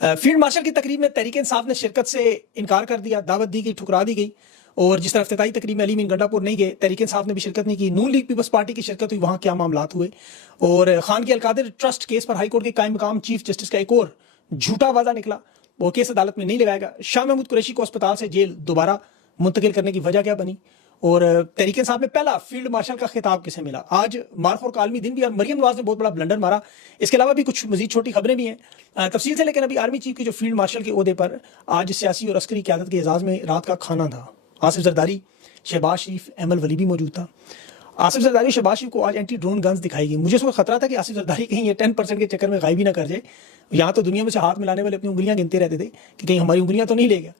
Field marshal की तकरीब में तहरीक इंसाफ ने शिरकत से इनकार कर दिया, दावत दी गई, ठुकरा दी गई। और जिस तरह इफ्तिताई तकरीब में अली मीन गंडापुर नहीं गए, तहरीक इंसाफ ने भी शिरकत नहीं की। नून लीग पीपल्स पार्टी की शिरकत हुई, वहाँ क्या मामलात हुए। और खान की अलकादिर ट्रस्ट केस पर हाईकोर्ट के कायम मकाम चीफ जस्टिस का एक और झूठा वादा निकला, वो केस अदालत में नहीं लगाएगा। शाह महमूद कुरैशी को अस्पताल से जेल दोबारा मुंतकिल करने की वजह क्या बनी। और तहरीक इंसाफ में पहला फील्ड मार्शल का खिताब किसे मिला। आज मारखोर का आलमी दिन भी, और मरियम नवाज ने बहुत बड़ा ब्लंडर मारा। इसके अलावा भी कुछ मजीद छोटी खबरें भी हैं तफसील से। लेकिन अभी आर्मी चीफ की जो फील्ड मार्शल के ओहदे पर आज सियासी और अस्करी क़यादत के एजाज़ में रात का खाना था। आसिफ जरदारी, शहबाज शरीफ, एमल वली भी मौजूद था। आसिफ जरदारी, शहबाज शरीफ को आज एंटी ड्रोन गन्स दिखाई गई। मुझे इसको खतरा था कि आसिफ जरदारी कहीं ये 10% के चक्कर में गायब ही ना कर जाए। यहाँ तो दुनिया में से हाथ मिलाने वाले अपनी उंगलियां गिनते रहते थे कि कहीं हमारी उंगलियां तो नहीं ले गया।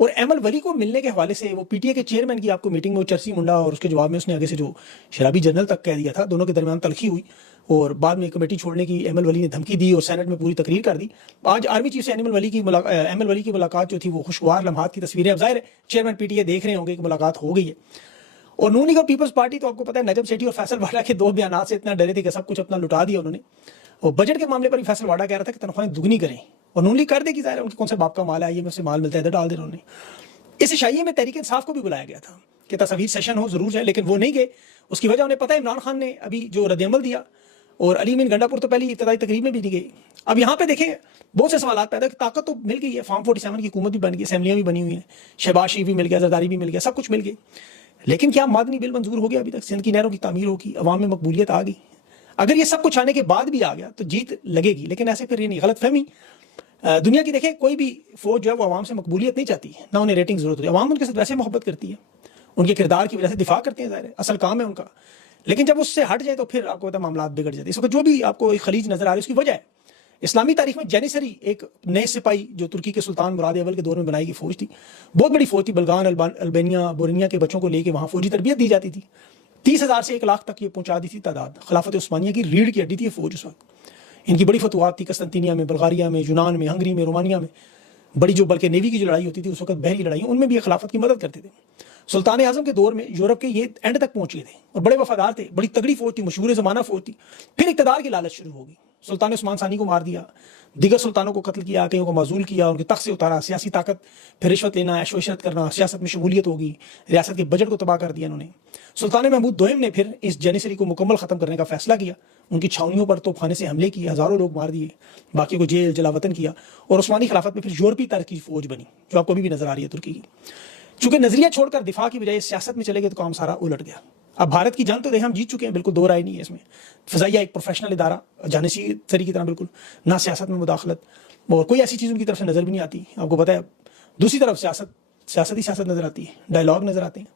और एमल वली को मिलने के हवाले से वो पीटीए के चेयरमैन की आपको मीटिंग में चर्सी मुंडा, और उसके जवाब में उसने आगे से जो शराबी जनरल तक कह दिया था, दोनों के दरमियान तलखी हुई और बाद में कमेटी छोड़ने की एमल वली ने धमकी दी और सेनेट में पूरी तकरीर कर दी। आज आर्मी चीफ से एमल वली की मुलाकात जो थी वो खुशगवार लम्हात की तस्वीरें। अब जाहिर चेयरमैन पीटीए देख रहे होंगे कि मुलाकात हो गई है। और नून लीग और पीपल्स पार्टी तो आपको पता है नजम सेठी और फैसल वाडा के दो बयान से इतना डरे थे कि सब कुछ अपना लुटा दिया उन्होंने। और बजट के मामले पर भी फैसल वाडा कह रहा था कि तनख्वाहें दुगनी करें, और नून लीग कर देगी। जाहिर है उनके कौन से बाप का माल है, IMF से माल मिलता है, इधर डाल दे उन्होंने। इस शाइये में तहरीक इंसाफ को भी बुलाया गया था कि तस्वीर सेशन हो जरूर जाए, लेकिन वो नहीं गए। उसकी वजह उन्हें पता है, इमरान खान ने अभी जो रद्दअमल दिया, और अली मीन गंडापुर तो पहली इब्तदाई तकरीब में भी नहीं गई। अब यहाँ पे देखें बहुत से सवाल पैदा, ताकत तो मिल गई है, फार्म 47 की हुकूमत भी बन गई, असेंबलियाँ भी बनी हुई हैं, शहबाज शरीफ भी मिल गया, जरदारी भी मिल गया, सब कुछ मिल गई। लेकिन क्या मादनी बिल मंजूर हो गया अभी तक? सिंध की नहरों की तामीर होगी, अवाम में मकबूलियत आ गई। अगर ये सब कुछ आने के बाद भी आ गया तो जीत लगेगी। लेकिन ऐसे फिर ये नहीं, गलत फहमी दुनिया की देखें, कोई भी फौज जो है वो आवाम से मकबूलियत नहीं चाहती है, ना उन्हें रेटिंग जरूरत होती है। आवाम उनके साथ वैसे मोहब्बत करती है, उनके किरदार की वजह से दिफा करते हैं, ज़ाहिर असल काम है उनका। लेकिन जब उससे हट जाए तो फिर आपको पता मामला बिगड़ जाते हैं। इस वक्त जो भी आपको खलीज नजर आ रही है उसकी वजह है इस्लामी तारीख में जेनिसरी एक नए सिपाही जो तुर्की के सुल्तान मुराद अव्वल के दौर में बनाई गई फौज थी, बहुत बड़ी फौज थी। बल्गान, अल्बानिया, बोरनिया के बच्चों को लेकर वहाँ फौजी तरबियत दी जाती थी। 30,000 से 1 लाख तक ये पहुंचा दी थी तादाद। खिलाफत उस्मानिया की रीढ़ की हड्डी थी ये फौज उस वक्त। इनकी बड़ी फतवात थी कस्तंतिनिया में, बुल्गारिया में, यूनान में, हंगरी में, रोमानिया में। बड़ी जो बल्कि नेवी की जो लड़ाई होती थी उस वक्त, बहरी लड़ाई, उनमें भी ये खिलाफत की मदद करते थे। सुल्तान आजम के दौर में यूरोप के ये एंड तक पहुंचे थे और बड़े वफादार थे, बड़ी तगड़ी फौज थी, मशहूर ज़माना फौज थी। फिर इक़्तिदार की लालच शुरू होगी। सुल्तान उस्मान सानी को मार दिया, दिगर सुल्तानों को कत्ल किया, कईयों को माजूल किया, उनके तख्त से उतारा, सियासी ताकत, फिर रिश्वत लेना, ऐशो इशरत करना, सियासत में शमूलियत होगी, रियासत के बजट को तबाह कर दिया इन्होंने। सुल्तान महमूद दोयम ने फिर इस जेनिसरी को मुकम्मल ख़त्म करने का फैसला किया। उनकी छावनियों पर तोपखाने से हमले किए, हज़ारों लोग मार दिए, बाकी को जेल जलावतन किया। और उस्मानी खिलाफत में फिर यूरोपीय तरह की फौज बनी जो आपको अभी भी नजर आ रही है तुर्की की। चूंकि नजरिया छोड़कर दिफा की बजाय सियासत में चले गए तो काम सारा उलट गया। अब भारत की जंग तो देखें हम जीत चुके हैं, बिल्कुल दो राय नहीं है इसमें। फ़ज़ाइया एक प्रोफेशनल इदारा, जानिसी की तरह बिल्कुल, ना सियासत में मुदाखलत और कोई ऐसी चीज़ उनकी तरफ से नज़र भी नहीं आती, आपको पता है। दूसरी तरफ सियासत नज़र आती है, डायलॉग नज़र आते हैं।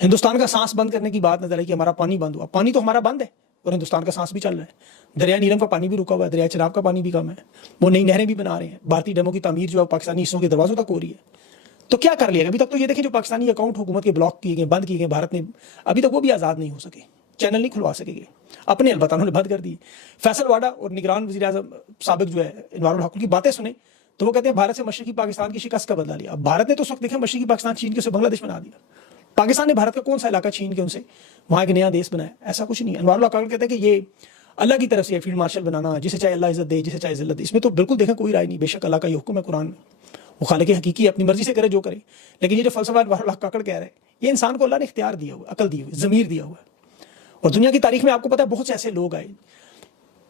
हिंदुस्तान का सांस बंद करने की बात नजर आई कि हमारा पानी बंद हुआ। पानी तो हमारा बंद है और हिंदुस्तान का सांस भी चल रहा है। दरिया नीलम का पानी भी रुका हुआ है, दरिया चनाब का पानी भी कम है, वो नई नहरें भी बना रहे हैं। भारतीय डैमों की तामीर जो है पाकिस्तानी हिस्सों के दरवाजों तक हो रही है। तो क्या कर लिया अभी तक? तो ये देखें जो पाकिस्तानी अकाउंट हुकूमत के ब्लॉक किए गए, बंद किए गए भारत ने, अभी तक वो भी आज़ाद नहीं हो सके, चैनल नहीं खुलवा सकेंगे अपने, अलबत्ता उन्होंने बंद कर दी। फैसल वाडा और निगरान वज़ीर आज़म साबिक जो है इनवारुल हक की बातें सुने तो वो कहते हैं भारत से मशरकी पाकिस्तान की शिकस्त का बदला लिया। अब भारत ने तो उस वक्त देखा मशरकी पाकिस्तान छीन के उसे बांग्लादेश बना दिया। पाकिस्तान ने भारत का कौन सा इलाका छीन के उनसे वहाँ एक नया देश बनाया? ऐसा कुछ नहीं है। अनवारुल हक कहते हैं कि ये अल्लाह की तरफ से फील्ड मार्शल बनाना, जिसे चाहे अल्लाह इज्जत दे, जिसे चाहे जिल्लत दे, इसमें तो बिल्कुल देखें कोई राय नहीं। बेशक अल्लाह का ये हुक्म है कुरान में, वो खालिक हकीकी अपनी मर्जी से करे जो करे। लेकिन ये जो फलसफा अनवारुल हक काकड़ कह रहे हैं, ये इंसान को अल्लाह ने इख्तियार दिया हुआ, अकल दी हुई, ज़मीर दिया हुआ है। और दुनिया की तारीख में आपको पता है बहुत से ऐसे लोग आए,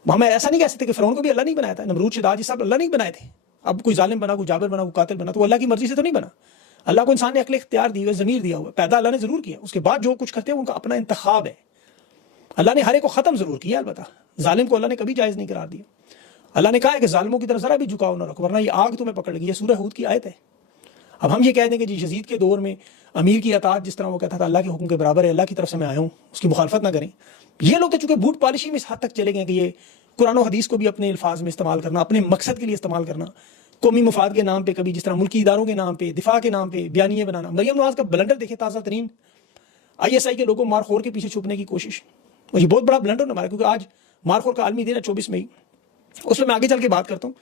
हम ऐसा नहीं कह सकते कि फ़िरौन को भी अल्लाह नहीं बनाया था, नमरूद शिदाद ये सब अल्लाह नहीं बनाए थे। अब कोई जालिम बना, कोई जाबिर बना, कोई कातिल बना, तो अल्लाह की मर्जी से तो नहीं बना। अल्लाह को इंसान ने अकल इख्तियार दी हुई, ज़मीर दिया हुआ, पैदा अल्लाह ने जरूर किया, उसके बाद जो कुछ करते हैं उनका अपना इंतखाब है। अल्लाह ने हर एक को ख़त्म जरूर किया, अलबत्ता जालिम को अल्लाह ने कभी जायज़ नहीं करार दिया। अल्लाह ने कहा है कि जालिमों की तरफ जरा भी झुकाव न रखो वरना ये आग तुम्हें पकड़ लेगी। ये सूरह हूद की आयत है। अब हम ये कह दें कि जी यजीद के दौर में अमीर की अतात जिस तरह वो कहता था अल्लाह के हुक्म के बराबर है, अल्लाह की तरफ से मैं आया हूँ, उसकी मुखालफत ना करें। ये लोग तो चूंकि बूट पॉलिशी में इस हद तक चले गए कि ये कुरान और हदीस को भी अपने अल्फाज में इस्तेमाल करना, अपने मकसद के लिए इस्तेमाल करना, कौमी मुफाद के नाम पे, कभी जिस तरह मुल्की इदारों के नाम पे, दिफा के नाम पे बयानिए बनाना। मरियम नवाज का ब्लंडर देखिए, ताज़ा तरीन ISI के लोगों मारखोर के पीछे छुपने की कोशिश, और ये बहुत बड़ा ब्लंडर न हमारा, क्योंकि आज मारखोर का आलमी दिन है 24 मई, उसमें मैं आगे चल के बात करता हूँ।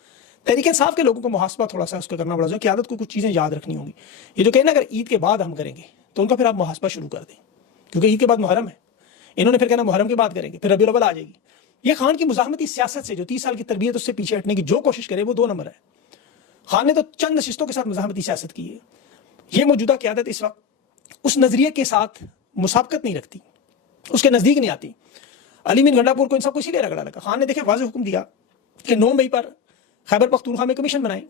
तहरीक इंसाफ के लोगों को मुहासबा थोड़ा सा उसका करना पड़ा जो क़यादत को कुछ चीज़ें याद रखनी होंगी। ये जो कहना अगर ईद के बाद हम करेंगे तो उनका फिर आप मुहासबा शुरू कर दें, क्योंकि ईद के बाद मुहर्रम है, इन्होंने फिर कहना मुहर्रम के बाद करेंगे, फिर रबीउल अव्वल आ जाएगी। ये खान की मुज़ाहमती सियासत से जो 30 साल की तरबियत उससे पीछे हटने की जो कोशिश करे वो 2 नंबर है। खान ने तो चंद नशिस्तों के साथ मज़ाहमती सियासत की है। ये मौजूदा क़यादत इस वक्त उस नज़रिए के साथ मुसाबकत नहीं रखती, उसके नज़दीक नहीं आती। अली मीर गंडापुर को इन सबको इसीलिए रगड़ा लगा। खान ने देखे वाज़ेह हुक्म दिया कि 9 मई पर खैबर पख्तूनख्वा में कमीशन बनाएं,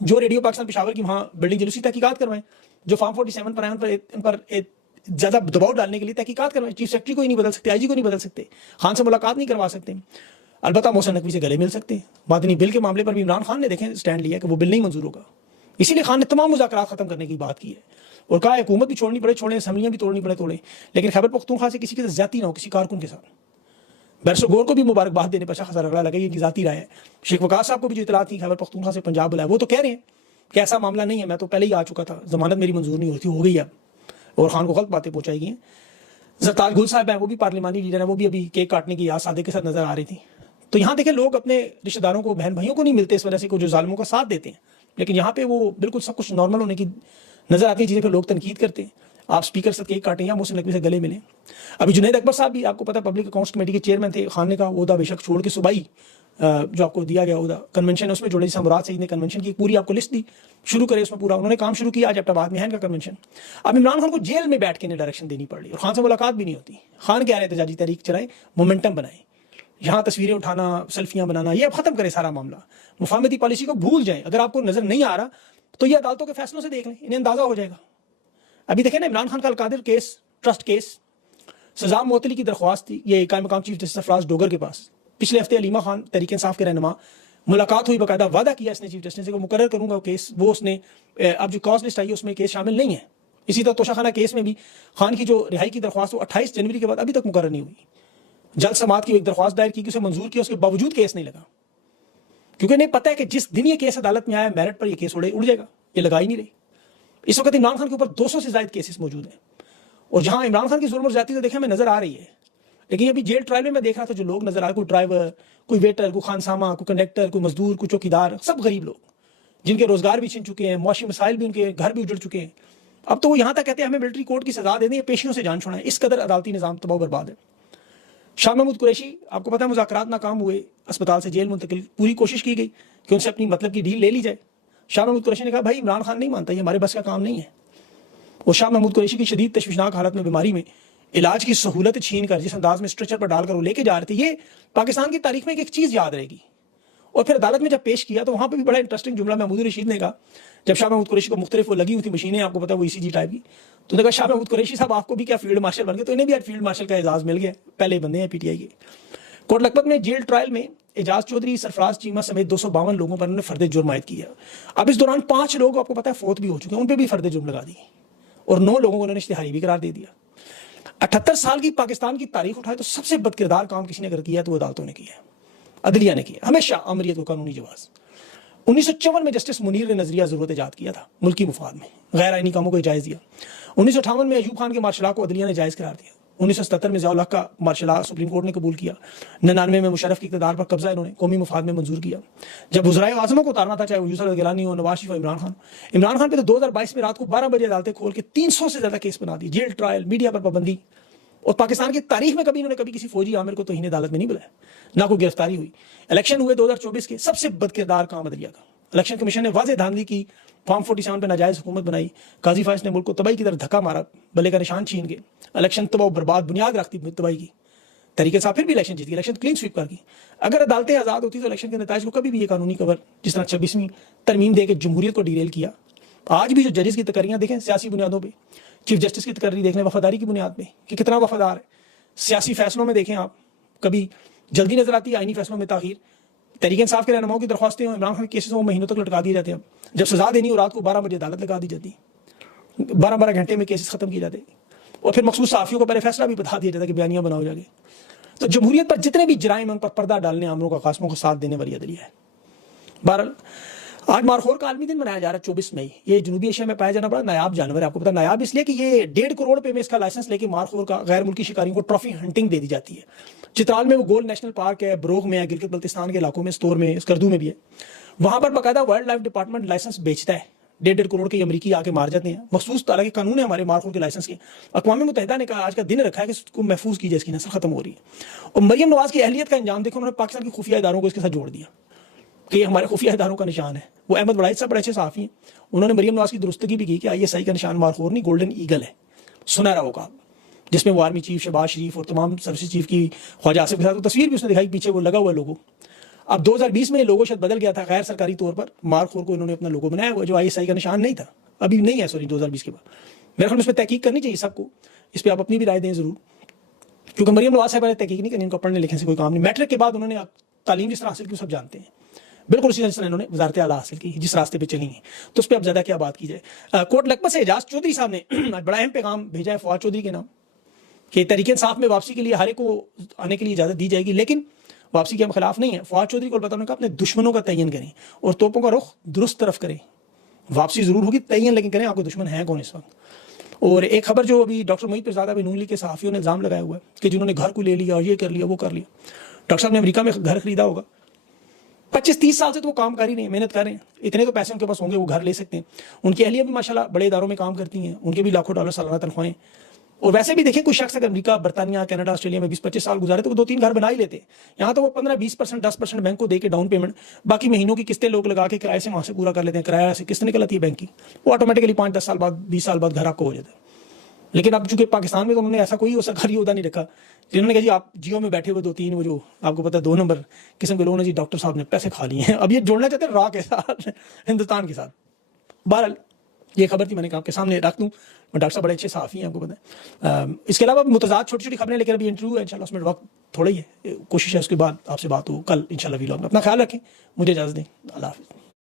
जो रेडियो पाकिस्तान पेशावर की वहाँ बिल्डिंग जलूसी तहकीकात करवाएं, जो फार्म 47 पर आए उन पर ज़्यादा दबाव डालने के लिए तहकीकात करवाएं। चीफ सेक्रेटरी को ही नहीं बदल सकते, IG को नहीं बदल सकते, खान से मुलाकात नहीं करवा सकते, अलबत्ता मोहसिन नकवी से गले मिल सकते। मादनी बिल के मामले पर भी इमरान खान ने देखें स्टैंड लिया कि वो बिल नहीं मंजूर होगा। इसीलिए खान ने तमाम मुज़ाकरात खत्म करने की बात की है और कहा हुकूमत भी छोड़नी पड़े छोड़ें, असम्बलियाँ भी तोड़नी पड़े तोड़ें, लेकिन खैबर पख्तूनख्वा से किसी के साथ ज्यादती ना हो, किसी कारकुन के साथ। बैरिस्टर गौर को भी मुबारकबाद देने पर खासा रगड़ा लगा, ये जाती राय है। शेख वकास साहब को भी जो इतला थी खैबर पख्तूनख्वा से पंजाब बुलाया, वो तो कह रहे हैं कि ऐसा मामला नहीं है, मैं तो पहले ही आ चुका था, जमानत मेरी मंजूर नहीं होती, हो गई अब, और खान को गलत बातें पहुंचाई गई हैं। जरताज गुल साहब हैं, वो भी पार्लिमानी लीडर है, वो भी अभी केक काटने की याद सादे के साथ नजर आ रही थी। तो यहाँ देखें लोग अपने रिश्तेदारों को, बहन भाइयों को नहीं मिलते इस वजह से, को जो जालिमों का साथ देते हैं, लेकिन यहाँ पे वो बिल्कुल सब कुछ नॉर्मल होने की नजर आती है चीज़ें, फिर लोग तनकीद करते हैं। आप स्पीकर से केक काटें या मोहसिन नकवी से गले मिलें। अभी जुनैद अकबर साहब भी आपको पता पब्लिक अकाउंट्स कमेटी के चेयरमैन थे, खान ने कहा ओहदा बेशक छोड़ के सूबाई जो आपको दिया गया ओहदा कन्वेंशन है उसमें जोड़े, जैसा मुराद सईद ने कन्वेंशन की पूरी आपको लिस्ट दी, शुरू करे उसमें पूरा उन्होंने काम शुरू किया। आज एबटाबाद में है इनका कन्वेंशन। अब इमरान खान को जेल में बैठ के इन्हें डायरेक्शन देनी पड़ रही और खान से मुलाकात भी नहीं होती। खान कह रहे थे एहतजाजी तहरीक चलाएं, मोमेंटम बनाएं, यहाँ तस्वीरें उठाना, सेल्फियां बनाना, ये अब खत्म करे सारा मामला, मुफाहमती पॉलिसी को भूल जाए। अगर आपको नजर नहीं आ रहा तो ये अदालतों के फैसलों से देख लें, इन्हें अंदाजा हो जाएगा। अभी देखें ना, इमरान खान का अलकादिर केस, ट्रस्ट केस, सजा मुअत्तली की दरख्वास्त थी ये कायम मकाम चीफ जस्टिस सरफराज डोगर के पास। पिछले हफ्ते अलीमा खान तहरीक इंसाफ के रहनुमा मुलाकात हुई, बाकायदा वादा किया इसने चीफ जस्टिस से को मुकर्रर करूंगा केस, वो उसने अब जो कॉज लिस्ट आई है उसमें केस शामिल नहीं है। इसी तरह तोशाखाना केस में भी खान की जो रिहाई की दरख्वास्त वो 28 जनवरी के बाद अभी तक मुकर्रर नहीं हुई। जल्द समात की एक दरख्वास्त दायर की कि उसे मंजूर किया, उसके बावजूद केस नहीं लगा, क्योंकि नहीं पता है कि जिस दिन ये केस अदालत में आया मेरिट पर ये केस उड़ जाएगा, ये लगा ही नहीं रही। इस वक्त इमरान खान के ऊपर 200 से ज्यादा केसेस मौजूद हैं और जहां इमरान खान की जुल्म और ज्यादती तो देखें हमें नजर आ रही है, लेकिन अभी जेल ट्रायल में मैं देख रहा था जो लोग नजर आ रहे, कोई ड्राइवर, कोई वेटर, कोई खानसामा, कोई कंडक्टर, कोई मजदूर, कोई चौकीदार, सब गरीब लोग जिनके रोजगार भी छिन चुके हैं, मुआशी मसाइल भी, उनके घर भी उजड़ चुके हैं। अब तो वो यहाँ तक कहते हैं हमें मिलिट्री कोर्ट की सजा दे दें, पेशियों से जान छोड़ाएं, इस कदर अदालती निजाम तबाह बर्बाद है। शाह महमूद कुरैशी आपको पता है मुज़ाकरात नाकाम हुए, अस्पताल से जेल मुंतकिल, पूरी कोशिश की गई कि उनसे अपनी मतलब की डील ले ली जाए। शाह महमूद कुरैशी ने कहा भाई इमरान खान नहीं मानता, ये हमारे बस का काम नहीं है। और शाह महमूद कुरैशी की शदीद तशवीशनाक हालत में बीमारी में इलाज की सहूलत छीन कर जिस अंदाज में स्ट्रेचर पर डालकर वो लेके जा रहे थे, ये पाकिस्तान की तारीख में एक चीज़ याद रहेगी। और फिर अदालत में जब पेश किया तो वहाँ पर भी बड़ा इंटरेस्टिंग जुमला महमूद रशीद ने कहा, जब शाह महमूद कुरैशी को मुख्तलिफ वो लगी हुई थी मशीनें, आपको पता वो ECG टाइप की, तो कहा शाह महमूद कुरैशी साहब आपको भी क्या फील्ड मार्शल बन गए, तो इन्हें भी आज फील्ड मार्शल का एजाज मिल गया, पहले बंदे हैं PTI के। कोट लखपत में जेल ट्रायल में एजाज चौधरी, सरफराज चीमा समेत 252 लोगों पर उन्होंने फर्द जुर्म आयद किया। अब इस दौरान 5 लोग आपको पता है फौत भी हो चुके हैं, उन पर भी फर्द जुर्म लगा दी और 9 लोगों को उन्होंने इश्तिहारी भी करार दे दिया। 78 साल की पाकिस्तान की तारीख उठाए तो सबसे बदकिरदार काम किसी ने अगर किया तो वो अदालतों ने किया, अदलिया ने किया, हमेशा अमरियत को कानूनी जवाज। 1954 में जस्टिस मुनीर ने नजरिया जरूरत ईजाद किया था मुल्की मुफाद में, गैर आईनी कामों को जायज दिया। 1958 में अयूब खान के मार्शल लॉ को अदलिया ने जायज करार दिया। 1977 में ज़ियाउल हक का मार्शल लॉ सुप्रीम कोर्ट ने कबूल किया। 99 में मुशर्रफ के इक़्तिदार पर कब्जा इन्होंने कौमी मुफाद में मंजूर किया। जब वज़राए आज़मों को उतारना था, चाहे वो यूसुफ गिलानी हो, नवाज शरीफ, इमरान खान पे तो 2022 में रात को 12 बजे अदालतें खोल के 300 से ज्यादा केस बना दी, जेल ट्रायल, मीडिया पर पाबंदी। और पाकिस्तान की तारीख में कभी इन्होंने कभी किसी फौजी आमिर को तौहीन अदालत में नहीं बुलाया, ना कोई गिरफ्तारी हुई। इलेक्शन हुए 2024 के, सबसे बदकिरदार काम अदलिया का। इलेक्शन कमीशन ने वाज़ेह धांधली की, फॉर्म 47 पर नाजायज हुकूमत बनाई, काजी फाइज ने मुल्क को तबाही की तरफ धक्का मारा, बल्ले का निशान छीन के इलेक्शन तबाह बर्बाद बुनियाद रखती तबाही की। तरीके से फिर भी इलेक्शन जीत गई, इलेक्शन क्लीन स्वीप कर गई। अगर अदालतें आज़ाद होती तो इलेक्शन के नताइज को कभी भी ये कानूनी कवर, जिस तरह 26वीं तरमीम दे के जमहूरियत को डिरेल किया। आज भी जो जजेस की तकरीयाँ देखें सियासी बुनियादों पर, चीफ जस्टिस की तकरीर देख लें वफादारी की बुनियाद पर कि कितना वफादार है। सियासी फैसलों में देखें आप, कभी जल्दी नजर आती है, आईनी फैसलों में ताखीर। तहरीक इंसाफ के रहनुमाओं की दरख्वास्तें इमरान खान केसेस वो महीनों तक लटका दिए जाते हैं। जब सजा देनी हो रात को 12 बजे अदालत लगा दी जाती, 12-12 घंटे में केसेस खत्म किए जाते और फिर मखसूस साफियों को पहले फैसला भी बता दिया जाता कि बयानियां बनाओ जाके। तो जमहूरियत पर जितने भी जराइम उन पर पर्दा डालने, आमलों का कासमों को साथ देने वाली अदलिया है। बहरहाल आज मारखोर का आलमी दिन मनाया जा रहा है 24 मई। ये जनूबी एशिया में पाया जाना बड़ा नायाब जानवर है। आपको पता नायाब इसलिए कि ये 1.5 करोड़ पे में इसका लाइसेंस लेके मारखोर का गैर मुल्की शिकारियों को ट्रॉफी हंटिंग दे दी जाती है। चित्राल में वो गोल नेशनल पार्क है, बरोग में है, गिलगित बल्तिस्तान के इलाकों में, स्तोर में, स्कर्दू में भी है। वहां पर बाकायदा वाइल्ड लाइफ डिपार्टमेंट लाइसेंस बेचता है। 1.5 करोड़ के अमरीकी आके मार जाते हैं। मखसूस तरह के कानून है हमारे मारखोर के लाइसेंस के। अक़वाम मुत्तहिदा ने कहा आज का दिन रखा है कि इसको महफूज कीजिए, इसकी नस्ल खत्म हो रही है। और मरियम नवाज की अहलियत का अंजाम देखो, उन्होंने पाकिस्तान के खुफिया इदारों को इसके साथ जोड़ दिया। कि ये हमारे खुफिया इदारों का निशान है। वो अहमद वड़ाइद साहब बड़े अच्छे सहाफ़ी हैं, उन्होंने मरीम नवाज की दुरुस्तगी भी की कि ISI का निशान मारखोर नहीं, गोल्डन ईगल है, सुनहरा उकाब, जिसमें वो आर्मी चीफ शहबाज शरीफ और तमाम सर्विस चीफ की ख्वाजा आसिफ के साथ तस्वीर भी उसने दिखाई, पीछे वो लगा हुआ लोगो। अब 2020 में ये लोगो शायद बदल गया था, गैर सरकारी तौर पर मारखोर को इन्होंने अपना लोगो बनाया हुआ, जो ISI का निशान नहीं था, अभी नहीं है, सॉरी 2020 के बाद। मेरे ख्याल में इस पर तहकीक करनी चाहिए सबको, इस पर आप अपनी भी राय दें ज़रूर, क्योंकि मरीम नवाज साहब ने तहकीक नहीं करनी, उनको पढ़ने लिखने से कोई काम नहीं। मैट्रिक के बाद उन्होंने तालीम जिस तरह हासिल की सब जानते हैं, बिल्कुल उसी तरह इन्होंने वजारत आला हासिल की, जिस रास्ते पे चली हैं, तो उस पर अब ज़्यादा क्या बात की जाए। कोट लखपत से एजाज चौधरी साहब ने बड़ा अहम पैगाम भेजा है फवाद चौधरी के नाम, कि तहरीक इंसाफ में वापसी के लिए हर एक को आने के लिए इजाज़त दी जाएगी, लेकिन वापसी के हम खिलाफ नहीं है। फवाद चौधरी को बताने का अपने दुश्मनों का तयन करें और तोपों का रुख दुरुस्त तरफ करें, वापसी ज़रूर होगी, तयन लेकिन करें आपको दुश्मन है कौन इस वक्त। और एक खबर जो अभी डॉक्टर मोहित पिरज़ादा नून लीग के सहाफ़ियों ने इल्ज़ाम लगाया हुआ है कि जिन्होंने घर को ले लिया और ये कर लिया वो कर लिया। डॉक्टर साहब ने अमेरिका में घर खरीदा होगा, 25-30 साल से तो वो काम कर ही नहीं, मेहनत कर रहे हैं, इतने तो पैसे उनके पास होंगे वो घर ले सकते हैं। उनकी अहलिया भी माशाल्लाह बड़े इदारों में काम करती हैं, उनके भी लाखों डॉलर सालाना तनख्वाहें। और वैसे भी देखिए कोई शख्स अगर अमेरिका, बरतानिया, कनाडा, ऑस्ट्रेलिया में 20-25 साल गुजारे तो वो 2-3 घर बना ही लेते हैं। यहाँ तो वो 15-20%, 10% बैंक को देके डाउन पेमेंट, बाकी महीनों की किस्तें लोग लगा के किराए से वहाँ से पूरा कर लेते हैं। किराया से किस्त निकल आती है बैंक की, वो ऑटोमेटिकली 5-10 साल बाद, 20 साल बाद घर आपको हो जाता है। लेकिन अब चूंकि पाकिस्तान में तो उन्होंने ऐसा कोई सरकारी उहदा नहीं रखा, जिन्होंने कहा जी आप जियो में बैठे हुए 2-3 वो जो आपको पता है 2 नंबर किस्म के लोगों ने जी डॉक्टर साहब ने पैसे खा लिए हैं, अब ये जोड़ना चाहते हैं रॉ के साथ, हिंदुस्तान के साथ। बहरहाल ये खबर थी, मैंने कहा आपके सामने रख दूँ। डॉक्टर साहब बड़े अच्छे सहाफ़ी हैं, आपको पता है। इसके अलावा मुतज़ाद छोटी छोटी खबरें, लेकिन अभी इंटरव्यू है इंशाल्लाह, उसमें वक्त थोड़ा ही है, कोशिश है उसके बाद आपसे बात हो कल इंशाल्लाह वीलॉग में। अपना ख्याल रखें, मुझे इजाज़त दें, अल्लाह हाफ़िज़।